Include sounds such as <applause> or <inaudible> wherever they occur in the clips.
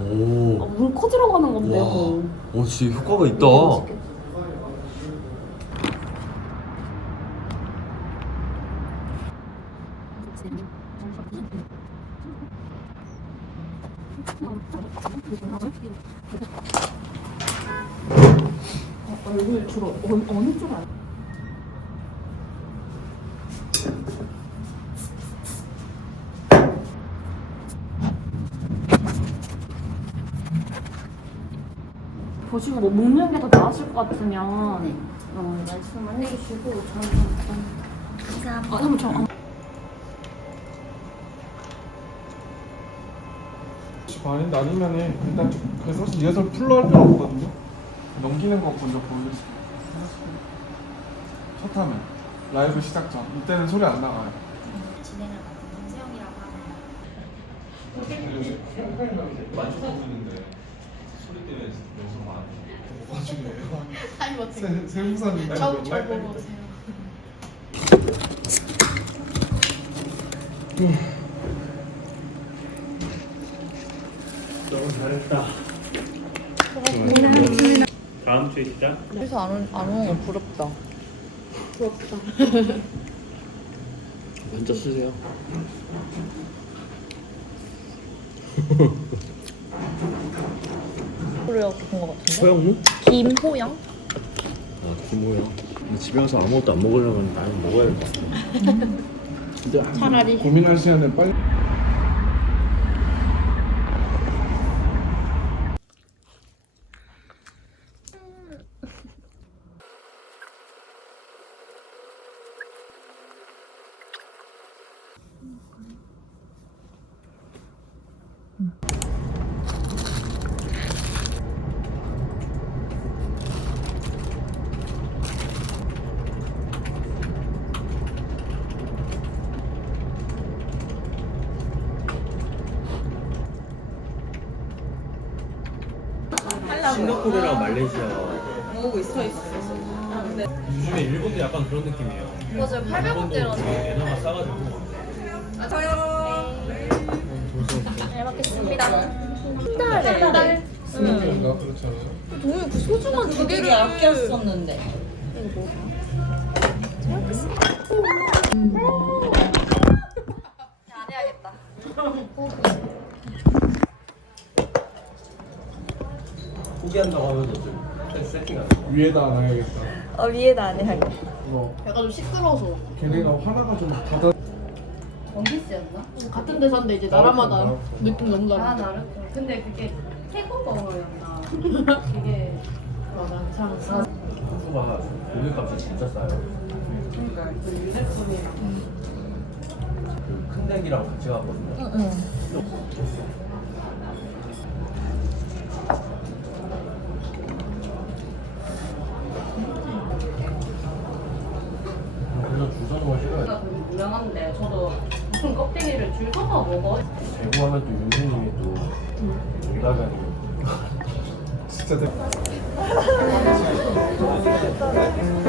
오. 아, 물 커지러 가는 건데. 와. 뭐. 오, 어, 진짜 효과가 있다. 얼굴 주로 어, 어느 쪽 알? 보시고 뭐 먹는 게 더 나으실 것 같으면 어, 말씀을 해주시고 저는 감사합니다. 아, 그럼 저 아, 10시 반인데 아니면은 일단 그래서 리허설 풀로 할 필요 없거든요. 넘기는 거 먼저 보여드릴게요. 첫 화면 라이브 시작 전 이때는 소리 안 나가요. 진행을 맡은 김세영이라고 합니다. 만족하는데 소리 때문에 영상 많아 나중에 세 세무사님 저, 저 보고 오세요. 너무 잘했다. 다음 주에 시작. 그래서 안, 오- 안 오는 건 부럽다. <laughs> 쓰세요 그래요, 그런 것 같은데. 호영무? 김호영? 아 김호영 근데 집에 가서 아무것도 안 먹으려면 나는 먹어야 될 것 같아 <laughs> 진짜 차라리. 고민할 시간에 빨리. 싱가포르랑 말레이시아. 오고 있어 있어. 요즘에 일본도 약간 그런 느낌이에요. 맞아요, 800원대라서. 에너가 싸가지고. 잘 먹겠습니다. 수능인가 그렇지 않아요? 동유 그 소중한 두 개를 아꼈었는데. 안 해야겠다. 포기한다고 하면 좀 세팅하는 위에다 안 해야겠다. 어, 위에다 안 해야겠다. 뭐 약간 좀 시끄러워서 걔네가 화나가 좀 받아. 원피스였나? 같은 데서인데 이제 나라마다 나라마다. 느낌 너무 아, 다르죠. 나를 근데 그게 태국어였나? <laughs> 그게 맞아. 참. 한수가 고객값이 진짜 싸요 그러니까 그 유제품이랑 그큰 댁이랑 같이 갔거든요 응, 응. 그래서 줄 서는 걸 싫어해요 되게 유명한데 저도 무슨 껍데기를 줄 서서 먹어. 대구 하면 또 윤세님이 또 정답이 진짜 대. <laughs>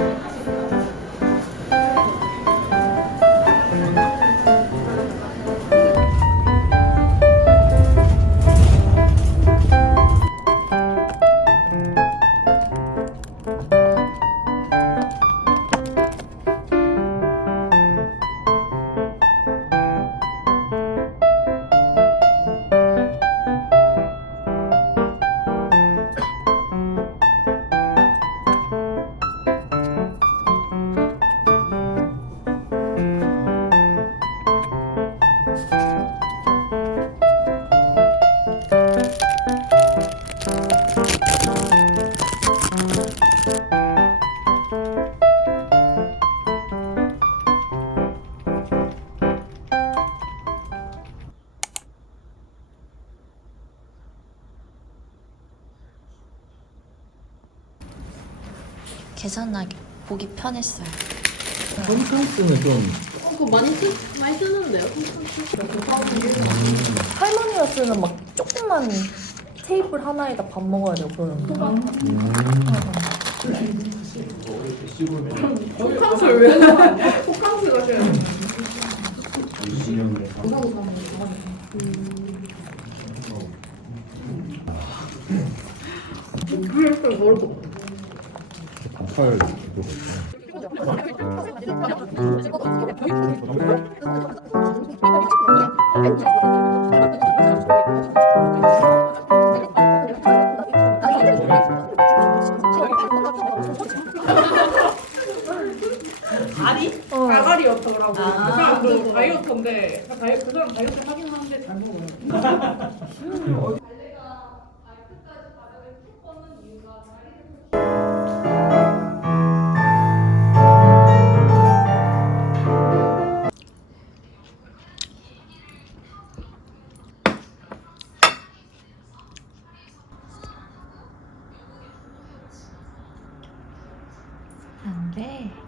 계산하기 보기 편했어요. 홈캉스는 좀 어, 그거 많이 쓰 많이 쓰는데요. 할머니가 쓰는 막 조그만 테이블 하나에다 밥 먹어야 돼요, 그러는데. 호캉스를 왜 나왔냐? 호캉스 아가리였더라고. 그 사람도 다이어트인데 다이, 그 사람 다이어트 하긴 하는데 잘 먹어요. <laughs> 안 돼.